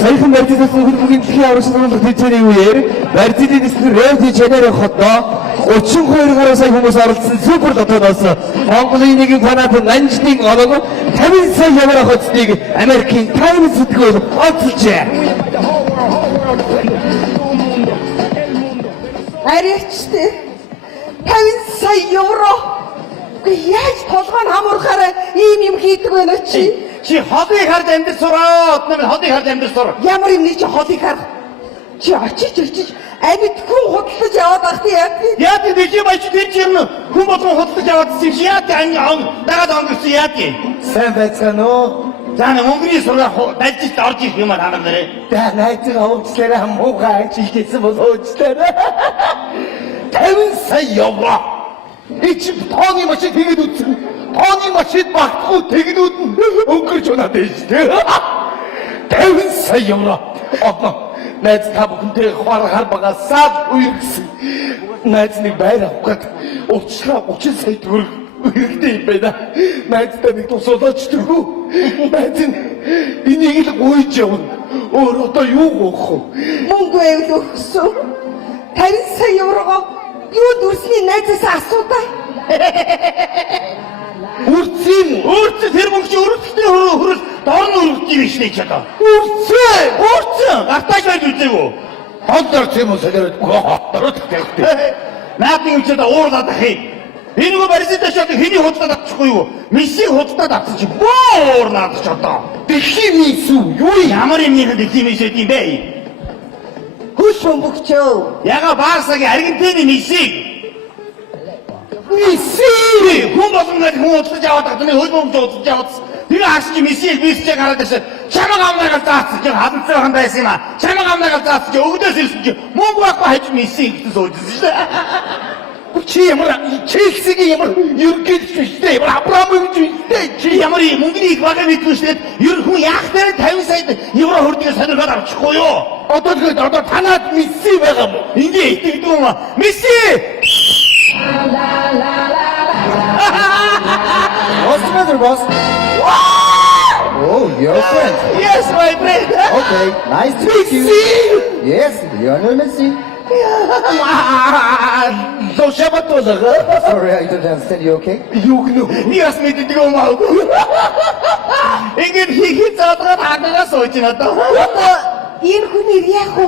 Саяхан Мерседес хөлбөмбөгийн дэлхийн аварга сургууль төвчний үеэр Мерседес Рэвди Ченерийн хотоо 32 гаруй сая хүмүүс оролцсон супер лотоноос Монголын нэгэн фанат Нанждын олонго 50 сая евро хоцтыг Америкийн Times сэтгүүл онцолжээ. Аричтэй 50 сая евро. Яаж толгой нь хамуурахаараа ийм юм хийдэг вэ нөө чи? Чи ходыг харж амьдрал сураад нэмэр ходыг харж амьдрал сур. Ямар юм чи ходыг харах? Чи очиж амьд хүн худалдаж яваад байх тийм яа? Яа тийм чи бач тэр чинь хүн болгон худалдаж яваад юм чи яа тийм дагаад өнгөрсөн яа тийм. Сайн байцгаана уу? Таны Монголын сургууль дайжиж орж ирэх юм аа та нарыг. Та найзгаа уучлаарай муухай ажилтсан бол уучлаарай. 50 сая евро. Ич тооны машин тэгээд үтсэн. Тооны машин багтгүй тэгээд өнгөрч унаад байж тээ. 50 сая евро. Одоо найз та бүхэнтэй хавар багасаад үерхсэн. Найзны байр авахад уучлаа 30 сая төгрөг хэрэгтэй юм байна. Найзтай нэг тусалж төгөө. Найз нь энийг л гуйж явна. Өөр одоо юу гоох вэ? Мөнгө байвал өгсөн. 50 сая еврого юу дүрсний найзаас асуудаа. Үрцэн Тэр мөнгө чи өрөвчтэй хөрөл дор нь өрөвч юм шнэ ч одоо. үрцэн Гартаж байж үзээгүй. хондор юм уу сэлэрэг хоттор тэгтэй. Наадын юм чи одоо уурлаад ахыг. Энэ нөгөө барьстай шат хэний худалдаад авчихгүй юу? Мессиг худалдаад авчих чи боо уурлаад ч одоо. Дэлхийн нийсүү юу Ямар юм нэхэд их юм шээд юм бэ? Хүч бөмбөгчөө. Яга Барсагийн Аргентины мессиг нийсүү хүн болгоныг хүн удаж аваад гадны хөлбөмбөж удаж аваад тэр хаш чи мессиг бисчээ гараад ирсэн. Чамаг амнаагаар заацсан чи хаданцсан хан байсан юм а. Чамаг амнаагаар заацсан чи өгдөөс ирсэн чи мөнгө байхгүй хаж мессиг гэсэн суужсэн шүү дээ. чи ямар Челсигийн ямар ерөнхийлөгч биш ямар Абрамович биш Чи ямар юм мөнгөний их бага мэдгүй шүү дээ. Ер хүн яах дээр 50 сая евро хүрдгийг сонирхоод авчихгүй юу? одоо тэгээд одоо танаад Месси байгаа юм уу? Ингээ итгэдэг юм а. Месси! What's the matter, boss? Oh, you're a friend. Yes, my friend. Okay, nice to meet you. Yes, Lionel Messi. Зо шабатозага. Sorry, I don't understand. You okay? Юу гэнэ? Яс мэддэг юм аа. Ингээ хийх заадгаад хаагаас сууж байна одоо. Одоо энэ хүний яах вэ?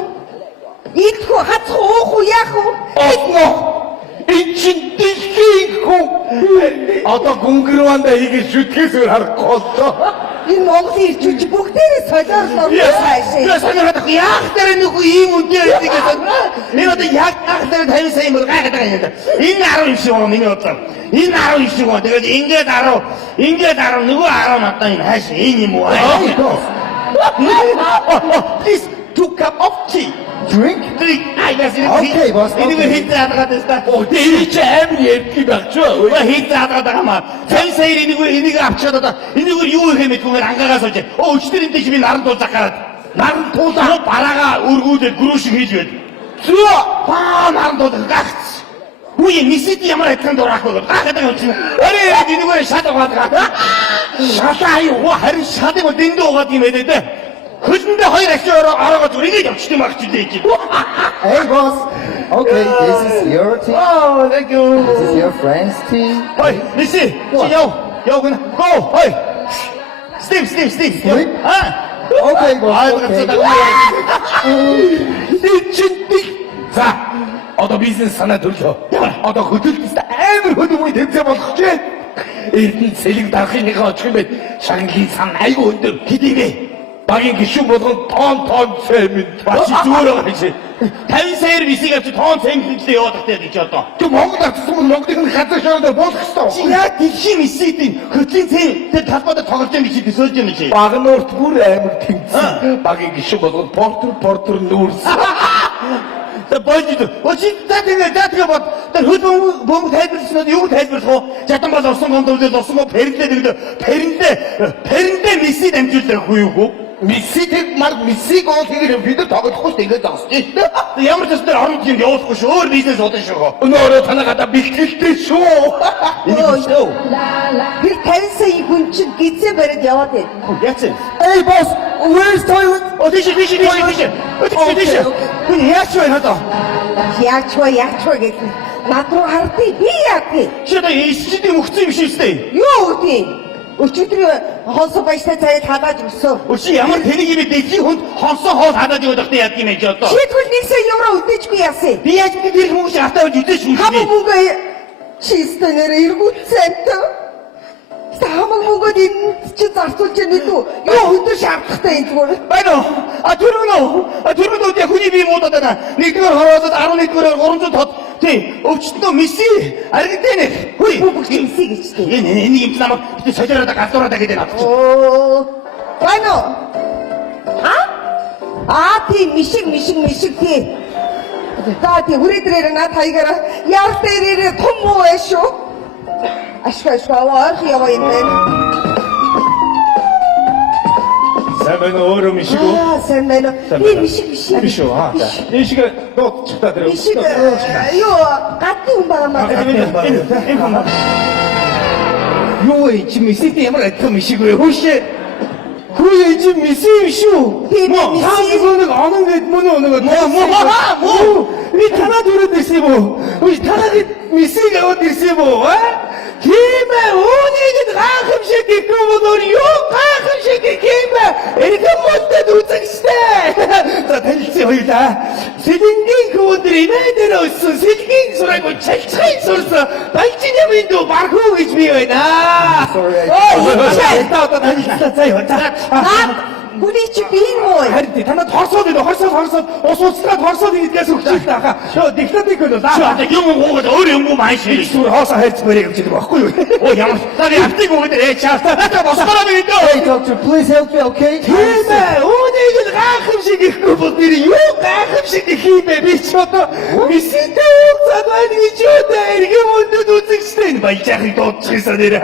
Идэх үү, хацх уу, уух уу, яах вэ? Одно эчин дэлхийн хүн. Одоо гүнгэрванда хийгээ шүтгэсээр харахгүй боллоо. Энэ Монголын ирчүүч бүгдээрээ солиорлоо хайшаа. Яс санаад яах дээр нүхүү ийм үнээр идэгээ санаа. Энэ одоо яг дээр 50 сая мөр гайхаад байгаа юм. Энэ 10 шиг байгаа миний бодлоор. Энэ 10 шиг байгаа. Тэгээд ингээд 10 нөгөө 10 надаа энэ хааш энэ юм уу? Please 2 cup of tea. Drink? Okay, boss, Энийг okay. хийх хаагаад байна. Оо тэр чи амар ярьдаг байх ч юу? Хийх хаагаад байгаа маа. 50 сая энийг авчаад одоо энийг юу хийх юм бэ гэхээр ангаагаас олж. Өчтөр энэ чи би наран туулах гараад. Наран туулаа бараага өргүүлээд гөрөөшиг хийж байд. Зөө наран туулах гагц. Үе Мессити ямар айтхан дурах вэ? Гахаад байгаа юм чи. Арай энийг шат угаад байгаа. Шалаа юу харин шатыг дэндээ угаад юм ээ дээ. Хөлөндөө хоёр ахиороо ороогоо зүрийгээ явчихсан байх ч дээ чи. Hey, boss. Okay, this is your tea. Oh, thank you. This is your friend's tea. Ой, Месси, чи яв гэнэ. Go, ой. Стив. Steve? А? Okay, boss. Okay. Эчин за одоо бизнес санаа төрлөө. Одоо хөдөлгөөс амар хөдөлмөрийн тэмцээн болох гэж байна. Эрдэнэ цэлэг дарахынхаа очих юм бэ? Шагналын сан айгүй өндөр хэдий бэ? Багийн гişүн болгон тоон цэмэн бачи зүгээр байгаа чи. 50 саяар бисиг авч тоон цэнгэлээ яваад тахтай гэж одоо. Тэг Монгол авчихсан бол Монголын газар шороо болох Чи ёстой. яг дэлхийн Мессидийн хөтлийн цэн тэр талбайд тоглож байгаа гэж төсөөлж байна чи. Баг нуурт бүр амар тэмцсэн. Багийн гişүн болгон портер нүүрс. Тэ божид. Очи тэгээ бод. Тэр хөлбөмбөг тайлбарласан нь юу тайлбарлах вэ? Жадан бол орсон гондуулаад орсон гоо перэндээ Месси дамжуулдаг хүү юу? Месси тэг Месси гол хийгээд бид нар тоглохгүй тэгээд зогсож шүү. Ямар ч зүйл орон нутгийн явуулахгүй шүү. Өөр бизнес удаа шүү. Өнөөрөө танагада бэлтгэлтэй шүү. Энэ шүү. Тэр 50 сая хүн чинь гизээ бариад яваад байна. Яцэн. Hey, boss. Where's toilet? Тийш. Хүн яач вэ надаа? Яач вэ гэх нь над руу хардъя би яадгийг. Чи одоо эсчдийн мөхцөн биш үстэй. Юу үгүй. Өчигдөр хонсоо баястай цайд хадаад өгсөн. Чи ямар тэнэг юм бэ? Дэлхийн хүнд хонсоо хоол хадаад явах гэдэг яадаг юм бэ чи одоо? Чигвэл 1 сая евро үдээчгүй яасан. Би яаж би тэр хүмүүс автаад үдээч юм Хамаг мөнгө чистэнээр эргүүлцэнт. Хамаг мөнгөд энэ чи зарцуулж яах вэ? Юу өдөр шаардлагатай энэ зүгээр. Байна уу? Түрүүн яг хүний бие муудаад байна. Нэгдүгээр хороолоод 11-р 300 тод. Тий, өвчтөн месси аргидэнэ. Хүй. Бүгд чимсий гэжтэй. Энэ юм намайг бит солиороо галдуураад гэдэг надад. Оо. Байна уу? Тийм мишиг тий. За тий хүрээдрээр над хаягаараа яар дээрээ том уу шүү. Ашгаа ойрхон яваа юм байна. Сайн байна уу өөрөө мишиг үү? Сайн байна. Би мишиг. Биш үү? Энэ шиг дуудчихлаа тэр. Мишиг юу гадны хүн байгаа. Юу ээ чи миситэй ямар адилхан мишиг вэ? Хөөшөө. Хөөе чи миси юм шүү. Би миси. Нэг онон гэд мөн муу. Би танаа дүрээд ирсэн юм уу? Үгүй танаа мисиг аваад ирсэн юм уу? Тийм ээ, үүнийг гайхамшиг гэх юм бол юу гайхамшиг гэх юм бэ? Эргэн модод үзэгчтэй. За танилцсан хоёулаа. Сэлэнгийн хөвдөр имэдэр өссөн сэлгийн сураг чалчхын сурсан. Балжин юмд бархуу гэж би байна. Та танилцсан заа юу та. Хүний чи биин муу. Харин танаа хорсоод ус уцлаад хорсоод ингэдгээс өгчил таахаа. Шо диктатик вэ лаа. Чи одоо юм уугаад өөр юм маш шиг. Зүгээр хоосоо хайрц мөрийг өгч байгаа байхгүй юу? Оо ямар таны автыг уугаад чаастаа босгороо би дөө. Hey doctor, please help me, okay? Тийм ээ, үүнийг л гайхамшиг гэхгүй бол нэр юу гайхамшиг гэх юм бэ? Би ч одоо мисэтэй ууцаад байна гэж одоо эргэн мөндөд үзэгчтэй энэ баяжахыг дуудчихсан нэр.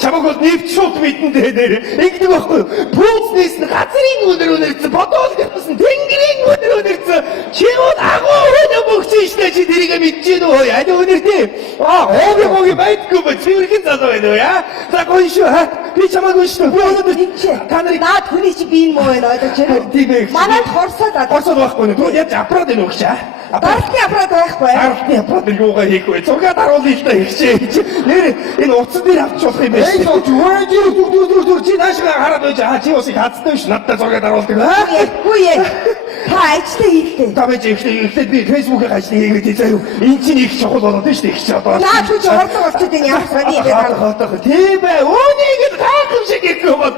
Чамаг бол нэвч шууд мэдэн дээр. Ингэдэг байхгүй юу? Пүүцнээс нь газрын өнөр өнөрцөн, бодоолгоос нь тэнгэрийн өнөр өнөрцөн. Чи бол агуу өнөө бөгсөн штэ чи тэрийг мэдчихэв үү? Аль өнөр тийм. Хооги байдгүй ба чирхэн залуу байна уу яа? За гоо шүү ха. Би чамаг шүү. Би өнөөдөр Та нарыг наад хүний чи биин муу байна ойлгож байна. тийм ээ. Манайд хорсоод Орсод байхгүй нэ. Тэгвэл яаж апраад энэ өгч аа? даралтны аппарат байхгүй. Аралтны аппарат юугаа хийх вэ? Зургаад харуулъя л да ихчээ. Нэр энэ утсан дээр авч болох юм байна. Hey doctor, where are you? Зүр чи наашгаа хараад байж чи бас их хацтай биш надтай зургаад харуулдаг. Үгүй ээ. Та ажлаа хийлээ. Та байж ихтэй би фэйсбүүкээр ажил хийгээд заяа. Энд чинь их чухал болоод байна шүү дээ. Их ч одоо. Наад чи хорлог болчиход энэ ямар сони юм бэ? Тийм ээ. Үүнийг л гайхамшиг гэх юм бол.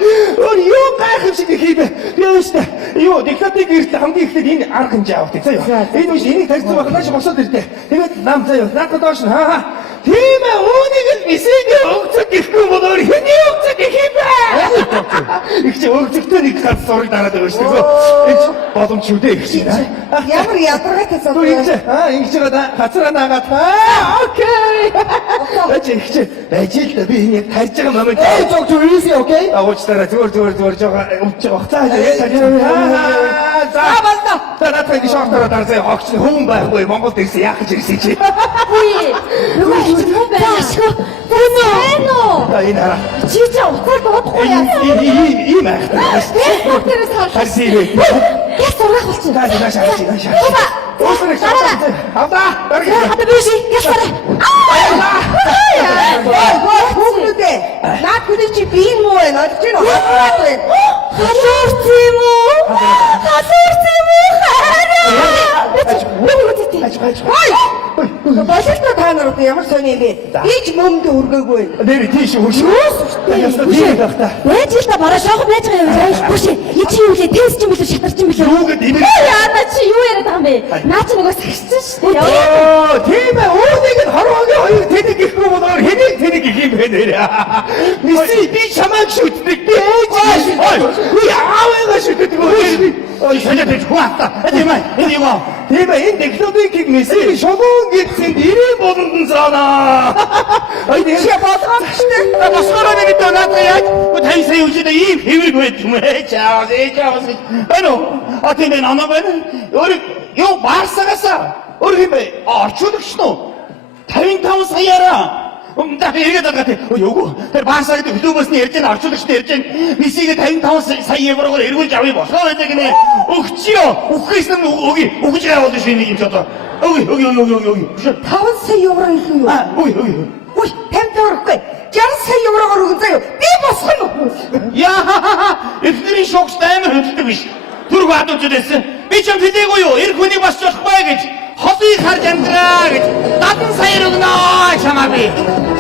Юу гайхамшиг гэх юм бэ? Би өштэй. Юу диктатыг ирсэн хамгийн ихтэй энэ арга хэмжээ авах тийм заяа. Энэ үш энийг тарьсан байх нааш босоод ирдэ. Тэгээд нам заяа. Надад доош нь хаа. Тийм ээ. Үүнийг л мисэг өгцөг гэх юм бол хэний өгцөг гэх юм бэ? Их чи өгцөгтэй нэг хад зураг дараад байгаа шүү дээ. Энэ боломж шүү дээ их чи. Ямар ядаргаатай зов. Ингэж байгаа гацраа наагаад. Окей. Ачиж ажил да би энэ тарж байгаа момент. Hey doctor, easy, okay? Уучлаарай зүгээр жоо өвч байгаа. За банда. За надад ингэ шортоор дарсаа хогч хүн байхгүй Монголд ирсэн яах гэж ирсэн чи. Үгүй. Нөгөө их юм байна. Тэнөө. За энэ хараа. Чи уцаар дуудахгүй яа. Ийм айхтар. Тэрээс хавч. Харсив. Яс урах болчих. Нааш. Уусрах. Авда. Хата биш. Яс урах. Хүүхдүүдээ наад хүний чи биин муу байна. Ойлгож байна уу? Хатаад байна. Халуурсан юм уу? Халуурсан юм уу? Боловч та нар ямар сони юм бэ? Би ч мөмдө өргөөгүй. Нэр тийш өгш. Ястаа тийм байх та. Байж л та бараа шоох байж байгаа юм. Бүш. И чи юу лээ? Тест ч юм билүү, шатар ч юм билүү. Юу гэдэг юм бэ? Яа на чи юу яриад байгаа юм бэ? Наа чи нөгөө сагчсан шүү дээ. Оо, тийм ээ. Үүнийг нь хорвоогийн хоёр тэнэг гэхгүй болоор хэнийг тэнэг гэх юм бэ нэр. Миси би чамайг шүтдэг. Би ээж. Ой, аавыгаа шүтдэг. Ой, санаа гэж хуата. Тийм ээ. Энэ юм. Тийм ээ. Энэ технологиг миси шогоон гэсэн ирээ болонд заана. Ой, Чи болгоомжтой. Босгороо нэг донаад яг тань сая үжид ийм хэвэг байд юм ээ. Чаавс. Ano? Тийм ээ. Анаа байна. Юу баарсагасаа. Өөр юм бэ? Орчуулагч нь 55 саяараа Даа эргээд байгаа тийм. Юу тэр баасаа гэдэг клубоосны ярьж байгаа орчуулагч ярьж байгаа. Мессигээ 55 сая евроор эргүүлж авъя болохоо байдаг нэ. Өгчиё. Өгөхөөс нь өгье. Өгж байгаа бол шинэ нэг юм ч одоо. Өгье. 5 сая евро илүү юу? Өгье. Ой, 50 еврогүй. 60 сая евроор өгөн заяа. Би босгоно. Яа, эдгэрийн шокс амар хөдөлдөг биш. Түрг хадуучдээсэн. Би ч юм хэлээгүй юу? Эр хүний босч болохгүй гэж. Холыг харж амьдраа гэж. 70 сая өгнө чамаа би.